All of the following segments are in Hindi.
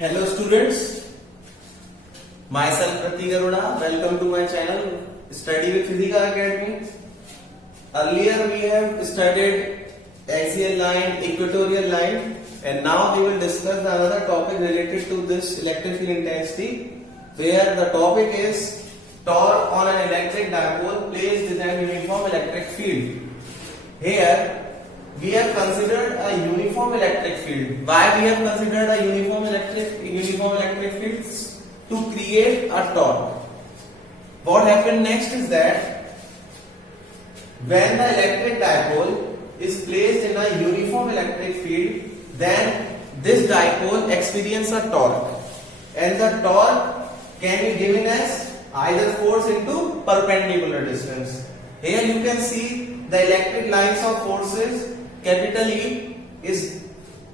Hello students, myself Pratik Aruna. Welcome to my channel Study with Physica Academy. Earlier we have studied axial line, equatorial line, and now we will discuss another topic related to this electric field intensity, where the topic is torque on an electric dipole placed in an uniform electric field. Here we have considered a uniform electric field. Why we have considered a uniform electric field? To create a torque. What happened next is that when the electric dipole is placed in a uniform electric field, then this dipole experiences a torque, and the torque can be given as either force into perpendicular distance. Here you can see the electric lines of forces. Capital E is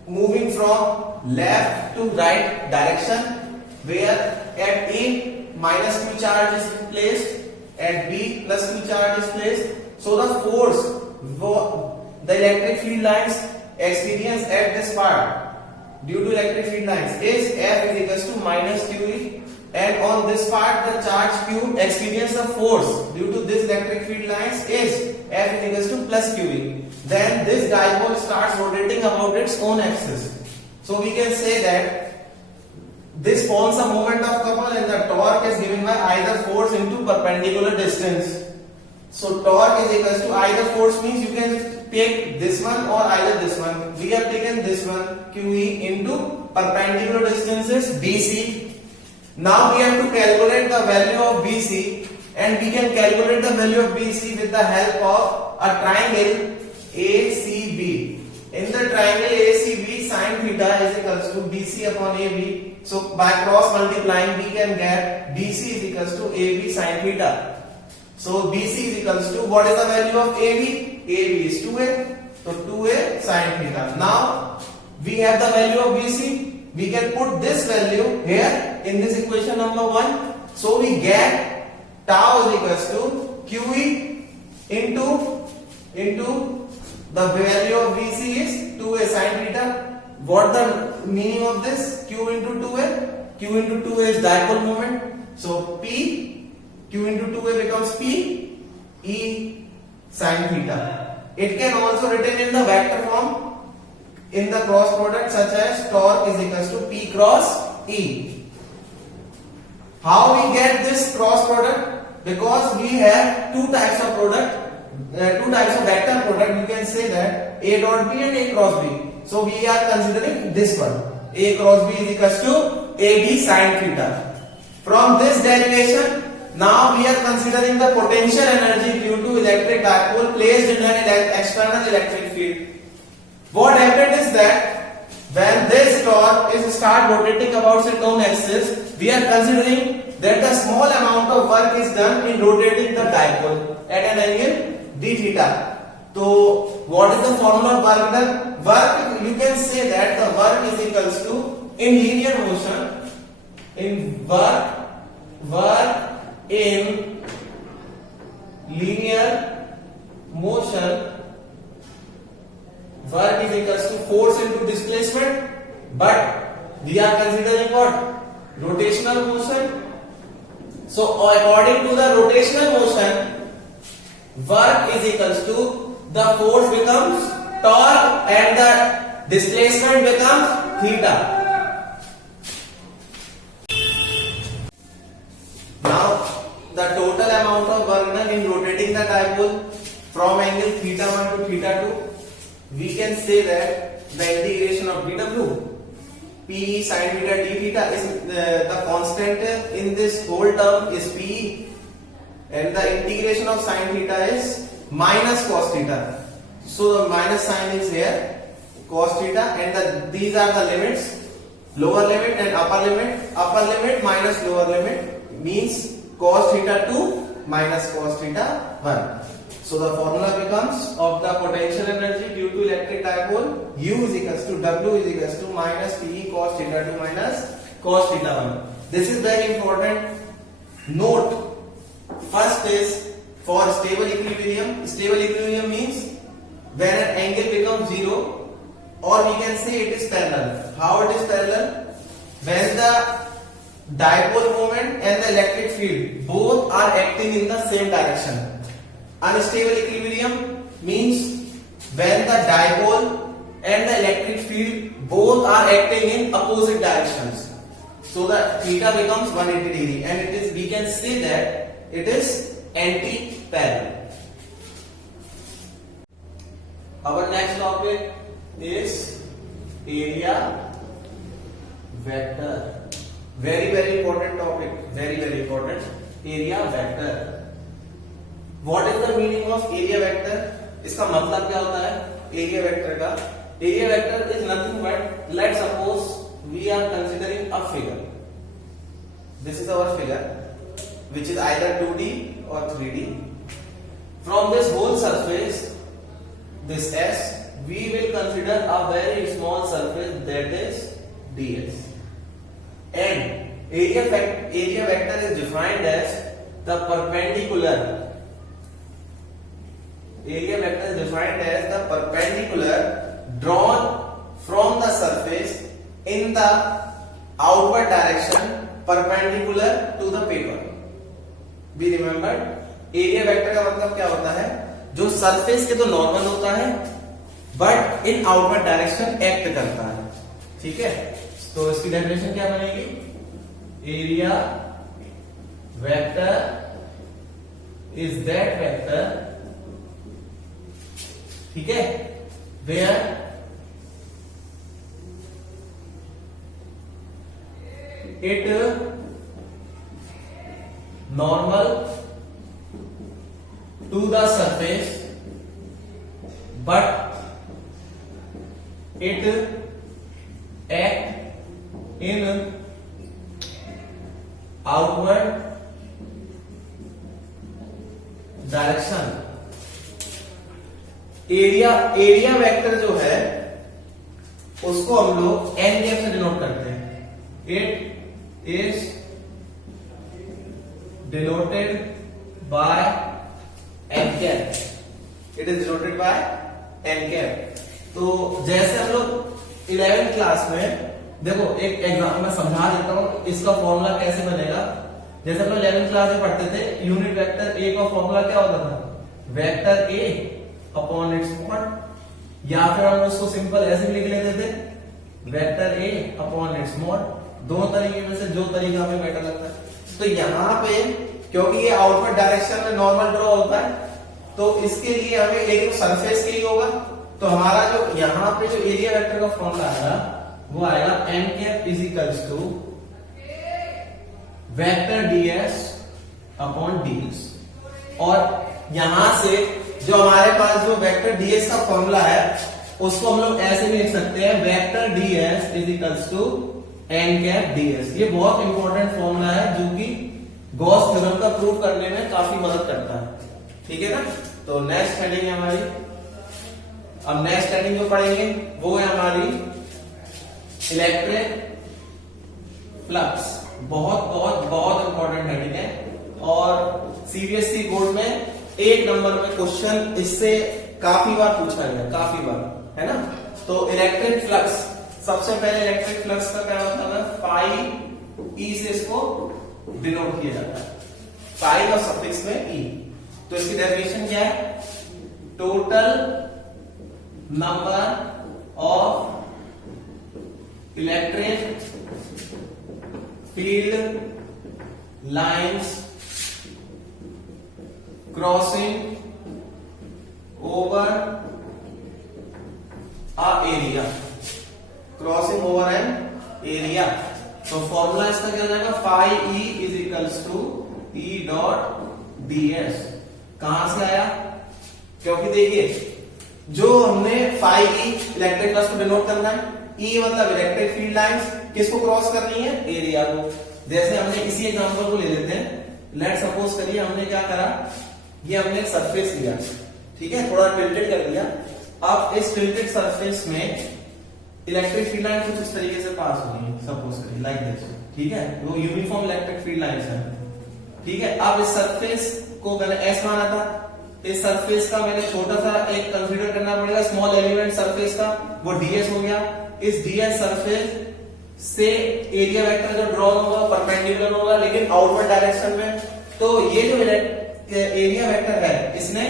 moving from left to right direction, where at A minus Q charge is placed, at B plus Q charge is placed. So the force the electric field lines experience at this part due to electric field lines is F is equals to minus QE, and on this part the charge Q experience the force due to this electric field lines is F is equals to plus QE. Then this dipole starts rotating about its own axis. So we can say that this forms a moment of couple, and the torque is given by either force into perpendicular distance. So torque is equals to either force means you can take this one or either this one. We have taken this one QE into perpendicular distances BC. Now we have to calculate the value of BC, and we can calculate the value of BC with the help of a triangle ACB. In the triangle ACB, sin theta is equals to BC upon AB. So by cross multiplying, we can get BC is equals to AB sin theta. So BC is equals to, what is the value of AB? AB is 2A. So 2A sin theta. Now we have the value of BC. We can put this value here in this equation number 1. So we get tau is equals to QE into the value of BC is 2A sin theta. What the meaning of this? Q into 2A. Q into 2A is dipole moment. So P, Q into 2A becomes P, E sin theta. It can also written in the vector form in the cross product, such as torque is equals to P cross E. How we get this cross product? Because we have two types of product. Two types of vector product, you can say that A dot B and A cross B. So we are considering this one. A cross B is equals to AB sin theta. From this derivation, now we are considering the potential energy due to electric dipole placed in an external electric field. What happened is that when this torque is start rotating about its own axis, we are considering that the small amount of work is done in rotating the dipole at an angle d theta. So what is the formula of work done? Work, you can say that the work is equals to, in linear motion, in work in linear motion, work is equals to force into displacement, but we are considering what? Rotational motion. So according to the rotational motion, work is equals to, the force becomes torque and the displacement becomes theta. Now the total amount of work done in rotating the dipole from angle theta 1 to theta 2, we can say that the integration of dw P sin theta d theta is the constant in this whole term is P, and the integration of sin theta is minus cos theta. So the minus sign is here, cos theta, and these are the limits, lower limit and upper limit. Upper limit minus lower limit means cos theta 2 minus cos theta 1. So the formula becomes of the potential energy due to electric dipole, U is equals to W is equals to minus P cos theta 2 minus cos theta 1. This is very important. Note, first is for stable equilibrium. Stable equilibrium means when an angle becomes 0, or we can say it is parallel. How it is parallel? when the dipole moment and the electric field both are acting in the same direction. Unstable equilibrium means when the dipole and the electric field both are acting in opposite directions. So the theta becomes 180 degree, and it is, we can say that it is anti-parallel. Our next topic is area vector. Very important topic. Very important. Area vector. What is the meaning of area vector? इसका मतलब क्या होता है area vector का? Area vector is nothing but, let's suppose we are considering a figure. This is our figure, which is either 2D or 3D. From this whole surface, this S, we will consider a very small surface, that is ds. And area vector is defined as the perpendicular. Area vector is defined as the perpendicular drawn from the surface in the outward direction perpendicular to the paper. Be remembered, area vector का मतलब क्या होता है, जो सरफेस के तो नॉर्मल होता है but in outward direction act करता है. ठीक है, तो इसकी डेफिनेशन क्या बनेगी? Area vector is that vector, ठीक है, where it normal to the surface but it act in outward direction. Area vector जो है उसको हम लोग एन कैप से डिनोट करते हैं. It is denoted by n cap. It is denoted by n cap. तो जैसे हम लोग 11th क्लास में, देखो एक एग्जाम में समझा देता हूं इसका फॉर्मूला कैसे बनेगा. जैसे हम लोग 11th क्लास में पढ़ते थे, यूनिट वेक्टर ए का फॉर्मूला क्या होता था? Vector A upon its mod, या फिर हम उसको सिंपल ऐसे भी लिख लेते थे, vector A upon its mod. दोनों तरीके में से जो तरीका हमें बेटर लगता है. तो यहाँ पे क्योंकि ये आउटवर्ड डायरेक्शन में नॉर्मल ड्रॉ होता है, तो इसके लिए हमें एक सरफेस के लिए होगा. तो हमारा जो यहाँ पे जो एरिया वेक्टर का फॉर्मूला आएगा वो आएगा n cap is equals to vector ds upon ds. और यहां से जो हमारे पास जो वेक्टर डीएस का फॉर्मूला है उसको हम लोग ऐसे भी लिख सकते हैं, vector ds is equals to n cap ds. ये बहुत इंपॉर्टेंट फॉर्मूला है जो कि गॉस थ्योरम का प्रूव करने में काफी मदद करता है. ठीक है ना. तो नेक्स्ट हेडिंग है हमारी, अब नेक्स्ट हेडिंग जो पढ़ेंगे वो है हमारी इलेक्ट्रिक फ्लक्स. बहुत इंपॉर्टेंट हेडिंग है और सीबीएसई बोर्ड में 1 नंबर में क्वेश्चन इससे काफी बार पूछा गया, काफी बार, है ना. तो इलेक्ट्रिक फ्लक्स, सबसे पहले इलेक्ट्रिक फ्लक्स का क्या मतलब है? फाई ई से इसको डिनोट किया जाता है, फाई और सफिक्स में ई. तो इसकी डेफिनेशन क्या है? Total number of electric field lines crossing over a area, crossing over an area. तो फॉर्मूला इसका क्या हो जाएगा? Phi E is equals to E dot ds. कहां से आया? क्योंकि देखिए जो हमने फाई ई इलेक्ट्रिक फ्लक्स को डिनोट करना है, ई मतलब इलेक्ट्रिक फील्ड लाइंस किसको क्रॉस करनी है? एरिया को. जैसे हमने इसी एग्जांपल को ले लेते हैं. लेट सपोज करिए हमने क्या करा, ये हमने एक सरफेस लिया, ठीक है, थोड़ा टिल्टेड कर दिया. अब इस टिल्टेड सरफेस में इलेक्ट्रिक फील्ड लाइन कुछ इस तरीके से पास हो रही है, सपोज करिए लाइक दिस. ठीक है, वो यूनिफॉर्म इलेक्ट्रिक फील्ड लाइंस है. ठीक है, अब इस सरफेस को मैंने एस माना था, इस सरफेस का मैंने छोटा सा एक कंसीडर करना पड़ेगा, स्मॉल एलिमेंट सरफेस का, वो डीएस हो गया. इस डीएस सरफेस से एरिया वेक्टर जो ड्रॉ होगा परपेंडिकुलर होगा लेकिन आउटवर्ड डायरेक्शन में। तो ये जो एरिया वेक्टर है इसने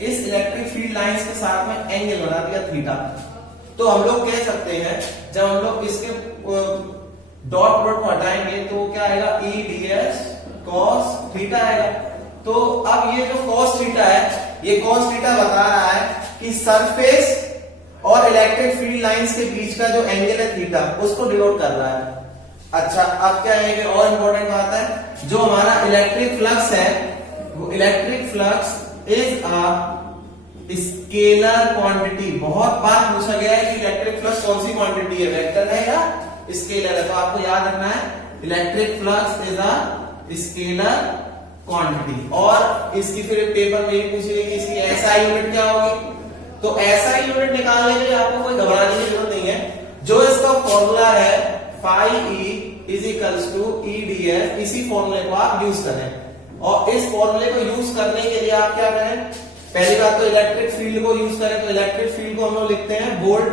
इस इलेक्ट्रिक फील्ड लाइंस के साथ में एंगल बना दिया थीटा। तो हम लोग कह सकते हैं जब हम लोग इसके डॉट प्रोडक्ट को हटाएंगे तो क्या आएगा, ई डी एस कॉस थीटा आएगा। तो अब ये जो कॉस थीटा है, ये कॉस थीटा बता रहा है कि सरफेस और इलेक्ट्रिक फील्ड लाइंस के बीच का जो एंगल है थीटा, उसको डिनोट कर रहा है। अच्छा, अब क्या है, और इंपॉर्टेंट बात है, जो हमारा इलेक्ट्रिक फ्लक्स है वो electric flux is a scalar quantity. बहुत बार पूछा गया है कि इलेक्ट्रिक फ्लक्स कौन सी क्वांटिटी है, वेक्टर है या स्केलर है। तो आपको याद रखना है electric flux is a scalar quantity. और इसकी फिर पेपर में भी पूछी गई कि इसकी एसआई यूनिट क्या होगी। तो एसआई यूनिट निकालने के लिए आपको कोई घबराने की जरूरत नहीं है। जो इसका फॉर्मूला है phi E is equals to E d s, इसी फॉर्मूले को आप यूज करें। और इस फॉर्मूले को यूज करने के लिए आप क्या करें, पहली बात तो इलेक्ट्रिक फील्ड को यूज करें। तो इलेक्ट्रिक फील्ड को हम लोग लिखते हैं वोल्ट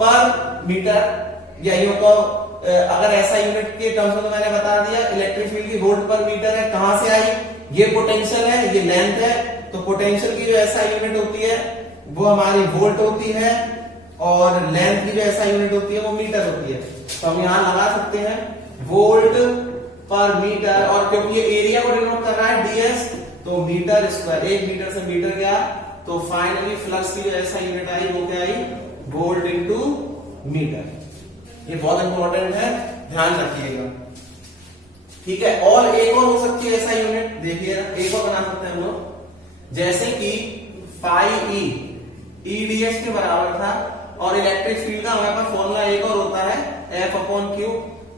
पर मीटर, यही होगा। अगर ऐसा यूनिट के टर्म्स में तो मैंने बता दिया, इलेक्ट्रिक फील्ड की वोल्ट पर मीटर है, कहां से आई, ये पोटेंशियल है, ये लेंथ है। तो पोटेंशियल की जो ऐसा यूनिट होती है वो हमारी वोल्ट होती है, और लेंथ की जो ऐसा यूनिट होती है वो मीटर होती है। तो हम यहां लगा सकते हैं वोल्ट पर मीटर, और क्योंकि ये एरिया को डिनोट कर रहा है डीएस, तो मीटर स्क्वायर, 1 मीटर से मीटर गया। तो फाइनली फ्लक्स की जो ऐसा यूनिट आई वो क्या आई, वोल्ट इंटू मीटर। ये बहुत इंपॉर्टेंट है, ध्यान रखिएगा, ठीक है। और एक और हो सकती है ऐसा यूनिट, देखिए एक और बना सकते हैं हम लोग, जैसे कि फाई ई डी एस के बराबर था, और इलेक्ट्रिक फील्ड का हमारे पास फॉर्मूला एक और होता है F upon Q.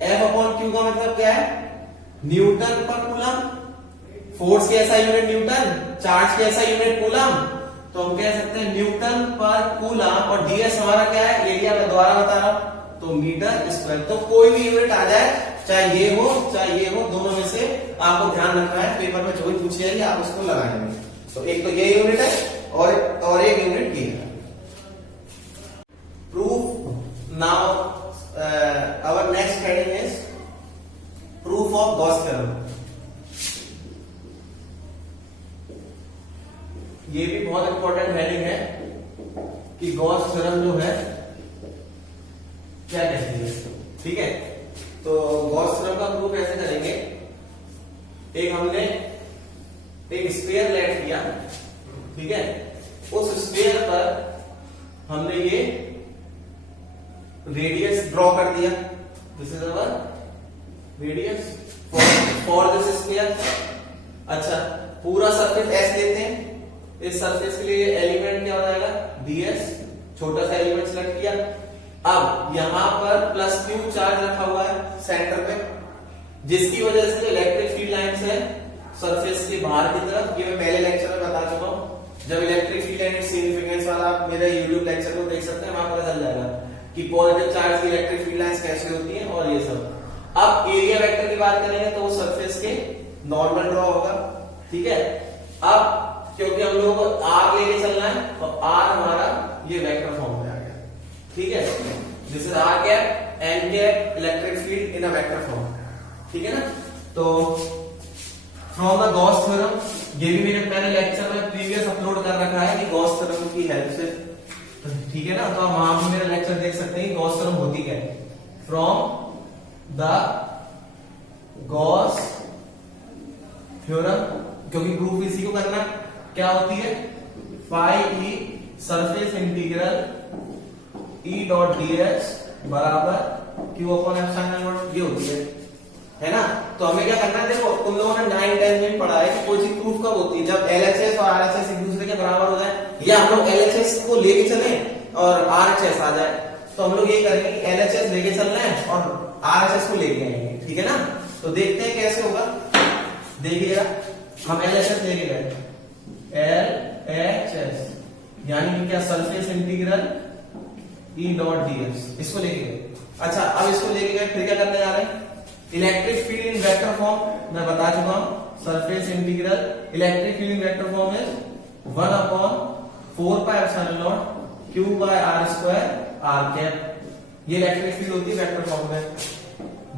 F upon Q का मतलब क्या है, न्यूटन पर कूलम। फोर्स की ऐसा यूनिट न्यूटन, चार्ज की ऐसा यूनिट कूलम। तो हम कह सकते हैं न्यूटन पर कूलम, और डीएस हमारा क्या है, एरिया में द्वारा बता रहा हूं, तो मीटर स्क्वायर। तो कोई भी यूनिट आ जाए, चाहे ये हो चाहे ये हो, दोनों में से आपको ध्यान रखना है, पेपर में जो भी पूछी जाएगी आप उसको लगाएंगे। तो एक तो ये यूनिट है और एक यूनिट ये है। Proof now our next heading is proof of Gauss theorem. ये भी बहुत इंपॉर्टेंट हेडिंग है कि गॉस थ्योरम जो है क्या कहती है, ठीक है। तो गॉस थ्योरम का प्रूफ ऐसे करेंगे, एक हमने एक स्फीयर लेट किया, ठीक है, उस स्फीयर पर हमने ये रेडियस ड्रॉ कर दिया, this is our radius for this sphere. अच्छा, पूरा सरफेस एस लेते हैं, इस सरफेस के लिए एलिमेंट क्या हो जाएगा, ds, छोटा सा एलिमेंट सिलेक्ट किया। अब यहां पर प्लस क्यू चार्ज रखा हुआ है सेंटर पे, जिसकी वजह से इलेक्ट्रिक फील्ड लाइंस है सरफेस के बाहर की तरफ। ये मैं पहले लेक्चर में बता चुका हूं, जब इलेक्ट्रिक फील्ड लाइन सिग्निफिकेंस वाला आप मेरे यूट्यूब लेक्चर को देख सकते हैं, वहां पता चल जाएगा कि पॉजिटिव चार्ज की इलेक्ट्रिक फील्ड लाइंस कैसे होती हैं और ये सब। अब एरिया वेक्टर की बात करेंगे तो वो सरफेस के नॉर्मल ड्रॉ होगा, ठीक है। अब क्योंकि हम लोग को आर लेके चलना है, तो आर हमारा ये वेक्टर फॉर्म में आ गया, ठीक है। This is r cap n cap electric field in a vector form, ठीक है ना। तो फ्रॉम द गॉस थ्योरम, ये भी मैंने लेक्चर में प्रीवियस अपलोड कर रखा है कि गॉस थ्योरम की हेल्प से, ठीक है ना। तो आप वहां भी मेरा लेक्चर देख सकते हैं गॉस थ्योरम होती क्या है। फ्रॉम द गॉस थ्योरम, क्योंकि प्रूफ इसी को करना, क्या होती है, phi E surface integral E dot ds बराबर क्यू अपॉन एप्सिलॉन नॉट, ये होती है ना। तो हमें क्या करना है, देखो तुम लोगों ने 9-10 में पढ़ा है कि कोई चीज प्रूफ कब होती है, जब एलएचएस और आरएचएस एक दूसरे के बराबर हो जाए, या हम लोग एलएचएस को लेके चले और आरएचएस आ जाए। तो हम लोग ये करेंगे कि एलएचएस लेके चल रहे हैं और आरएचएस को लेके आएंगे, ठीक है ना। तो देखते हैं कैसे होगा, देखिएगा। हम एलएचएस लेके गए, एलएचएस यानी कि क्या, surface integral E dot DS, इसको लेके गए। अच्छा, अब इसको लेके गए, फिर क्या करने जा रहे हैं, electric field in vector form मैं बता चुका हूं, surface integral electric field in vector form is 1 upon 4 pi epsilon naught q by r square r cap, ये इलेक्ट्रिक फील्ड होती है वेक्टर फॉर्म में।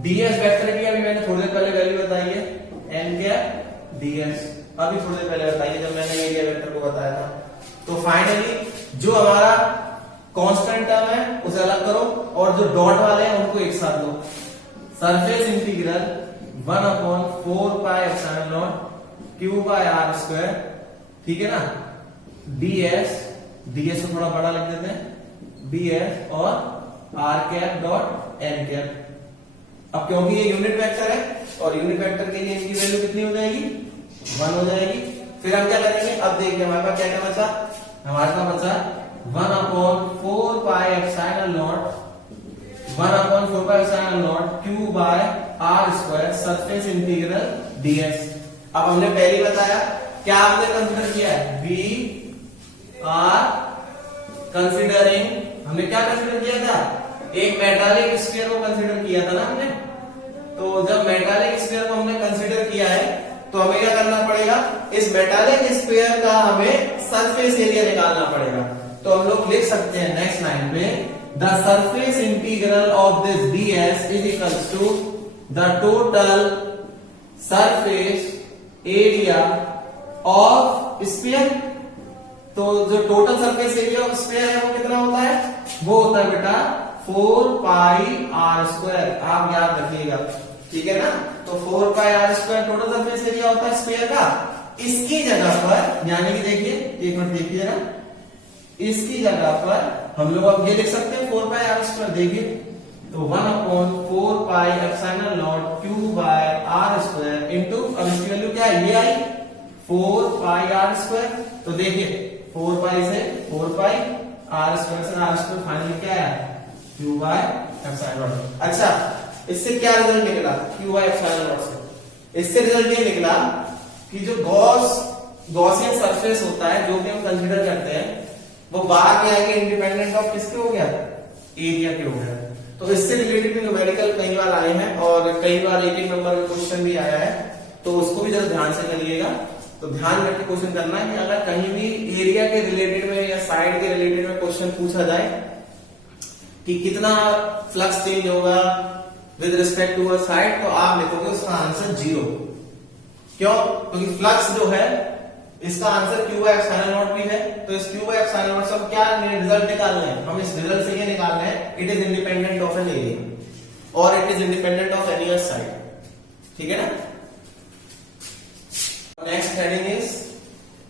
ds वेक्टर की अभी मैंने थोड़ी देर पहले वैल्यू बताई है, n कैप ds, अभी थोड़ी देर पहले बताई है जब मैंने एरिया वेक्टर को बताया था। तो फाइनली जो हमारा कांस्टेंट टर्म है उसे अलग करो और जो डॉट वाले हैं उनको एक साथ लो। सरफेस इंटीग्रल 1/4πε0 q/r², ठीक है ना, ds को थोड़ा बड़ा लिख देते हैं, ds और r cap dot n cap. अब क्योंकि ये यूनिट वेक्टर है और यूनिट वेक्टर के लिए इनकी वैल्यू कितनी हो जाएगी, 1 हो जाएगी। फिर हम क्या करेंगे, अब देखिए हमारे पास क्या क्या बचा, हमारे पास बचा 1/4πε0 q/r² सरफेस इंटीग्रल ds। अब हमने पहले बताया क्या आपने कंसीडर किया है, वी आर कंसीडरिंग, हमने क्या कंसीडर किया था, एक मेटालिक स्फीयर को कंसीडर किया था ना हमने। तो जब मेटालिक स्फीयर को हमने कंसीडर किया है तो हमें क्या करना पड़ेगा, इस मेटालिक स्फीयर का हमें सरफेस एरिया निकालना पड़ेगा। तो हम लोग लिख सकते हैं नेक्स्ट लाइन पे, the surface integral of this ds is equals to the total surface area of sphere. तो जो total surface area of sphere है वो कितना होता है, वो होता है बेटा 4πr², आप याद रखिएगा, ठीक है ना। तो 4πr² टोटल सरफेस एरिया होता है स्फीयर का। इसकी जगह पर यानी कि देखिए, एक मिनट देखिए ना, इसकी जगह पर हम लोग अब ये लिख सकते हैं 4πr², देखिए तो 1/4πε0 q/r² इंटू, अब इसकी वैल्यू क्या है, ये आई 4πr²। तो देखिए 4π से 4π, r² से r², फाइनली क्या है q/ε0। अच्छा, इससे क्या रिजल्ट निकला q/ε0 से, इससे रिजल्ट ये निकला कि जो गॉसियन सरफेस होता है जो कि हम कंसीडर करते हैं वो बाहर के आगे इंडिपेंडेंट ऑफ किसके हो गया, एरिया के हो गया। तो इससे रिलेटेड भी न्यूमेरिकल कई बार आए हैं और कई बार एक एक नंबर का क्वेश्चन भी आया है, तो उसको भी जरा ध्यान से करिएगा। तो ध्यान रख के क्वेश्चन करना है कि अगर कहीं भी एरिया के रिलेटेड में या साइड के रिलेटेड में क्वेश्चन पूछा जाए कि कितना फ्लक्स चेंज होगा with respect to a side, तो आप लिखोगे उसका आंसर 0। क्यों, क्योंकि फ्लक्स जो है इसका आंसर q/ε0 भी है। तो इस q/ε0 से हम क्या रिजल्ट निकाल रहे हैं, हम इस रिजल्ट से ये निकाल रहे हैं it is independent of an area और it is independent of any other side, ठीक है ना। Next heading is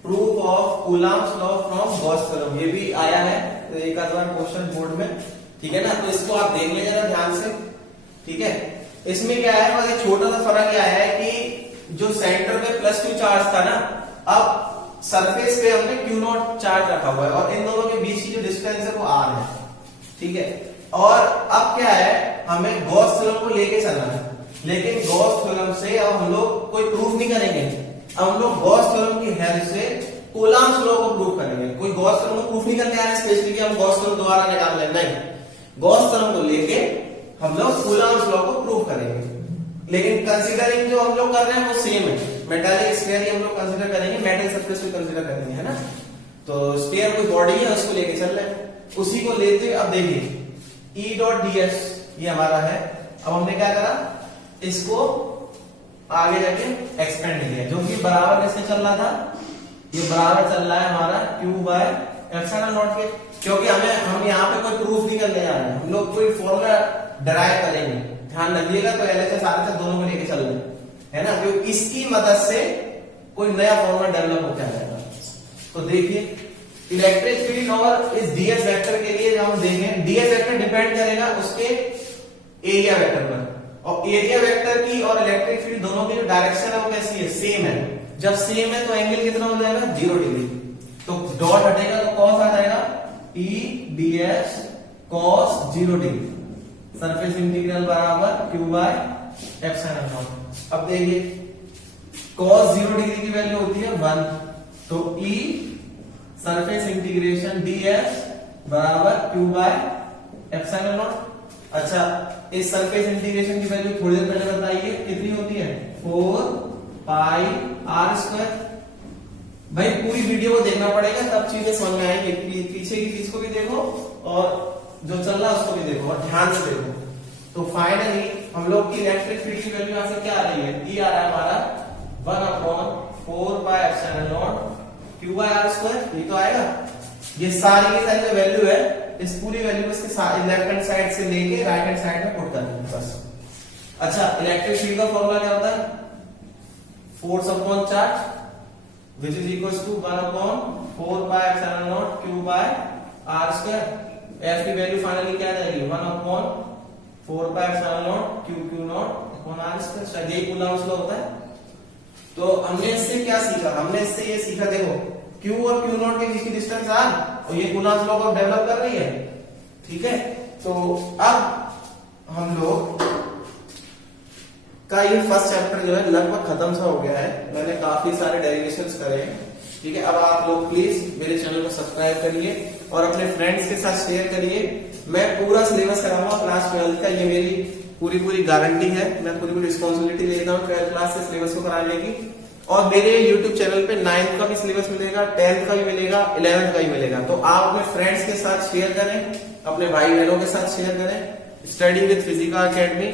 proof of Coulomb's law from Gauss theorem. ये भी आया है एक आध बार क्वेश्चन बोर्ड में, ठीक है ना। तो इसको आप देख लेंगे जरा ध्यान से, ठीक है। इसमें क्या है, बस एक छोटा सा फर्क यह है कि जो सेंटर पे +q चार्ज था ना, अब सरफेस पे हमने q0 चार्ज रखा हुआ है और इन दोनों के बीच की जो डिस्टेंस है वो r है, ठीक है। और अब क्या है, हमें गॉस थ्योरम को लेके चलना है, लेकिन गॉस थ्योरम से अब हम लोग कोई प्रूफ नहीं करेंगे, अब हम लोग गॉस थ्योरम की हेल्प से कूलम्ब्स लॉ को प्रूफ करेंगे। कोई गॉस थ्योरम को प्रूफ नहीं करने आ रहे स्पेशली कि हम गॉस थ्योरम दोबारा निकाल लें, नहीं, गॉस थ्योरम को लेके हम लोग कूलम्ब्स लॉ को प्रूफ करेंगे। लेकिन कंसीडरिंग जो हम लोग कर रहे हैं वो सेम है, मेटालिक स्फीयर ही हम लोग कंसीडर करेंगे, मेटल सरफेस को कंसीडर करेंगे, है ना। तो स्फीयर कोई बॉडी है उसको लेके चल रहे हैं, उसी को लेते अब देखिए E.ds ये हमारा है। अब हमने क्या करा, इसको आगे जाके एक्सपेंड किया, जो कि बराबर कैसे चल रहा था, ये बराबर चल रहा है हमारा q/ε0 के, क्योंकि हम यहाँ पे कोई प्रूफ नहीं करने जा रहे हैं, हम लोग कोई फॉर्मूला डराइव करेंगे, ध्यान रखिएगा। तो LHS RHS दोनों को लेके चल रहे हैं, है ना, क्योंकि इसकी मदद से कोई नया फॉर्मूला डेवलप होकर आ जाएगा। तो देखिए इलेक्ट्रिक फील्ड और इस ds वेक्टर के लिए जब हम देखें, ds वेक्टर डिपेंड करेगा उसके एरिया वेक्टर पर, और एरिया वेक्टर की और इलेक्ट्रिक फील्ड दोनों की जो डायरेक्शन है वो कैसी है, सेम है। जब सेम है तो एंगल कितना हो जाएगा, 0 डिग्री। तो डॉट हटेगा तो कॉस आ जाएगा, E.ds cos 0 degree, surface integral बराबर q/ε0। अब देखिए cos 0 डिग्री की वैल्यू होती है 1, तो E सरफेस इंटीग्रेशन ds बराबर q/ε0। अच्छा, इस सरफेस इंटीग्रेशन की वैल्यू थोड़ी देर पहले बताइए कितनी होती है, 4πr²। भाई पूरी वीडियो को देखना पड़ेगा तब चीजें समझ में आएंगी, पीछे की चीज को भी देखो और जो चल रहा है उसको भी देखो और ध्यान से देखो। तो फाइनली हम लोग की इलेक्ट्रिक फील्ड की वैल्यू यहां से क्या आ रही है, ई आ रहा है हमारा 1/4πε0 Q/r²। ये तो आएगा, ये सारी की सारी जो वैल्यू है इस पूरी वैल्यू को इसके लेफ्ट हैंड साइड से लेके राइट हैंड साइड में पुट करनी है बस। अच्छा, इलेक्ट्रिक फील्ड का फॉर्मूला क्या होता है, force upon charge which is equal to 1/4πε0 Q/r²। F की वैल्यू फाइनली क्या आ जाएगी, 1/4πε0 Q0/r²। शायद यही कूलम्स लॉ होता है। तो हमने इससे क्या सीखा, हमने इससे ये सीखा, देखो Q और Q0 के बीच की डिस्टेंस R और ये कूलम्स लॉ को डेवलप कर रही है, ठीक है। तो अब हम लोग का ये फर्स्ट चैप्टर जो है लगभग खत्म सा हो गया है। मैंने काफी सारे डेरिवेशंस करे हैं, ठीक है। अब आप लोग प्लीज मेरे चैनल को सब्सक्राइब करिए और अपने फ्रेंड्स के साथ शेयर करिए। मैं पूरा सिलेबस कराऊंगा क्लास 12 का, ये मेरी पूरी गारंटी है। मैं पूरी रिस्पॉन्सिबिलिटी लेता हूँ 12th क्लास से सिलेबस को कराने की। और मेरे YouTube चैनल पे 9th का भी सिलेबस मिलेगा, 10th का भी मिलेगा, 11th का भी मिलेगा। तो आप अपने फ्रेंड्स के साथ शेयर करें, अपने भाई बहनों के साथ शेयर करें। Study with फिजिका academy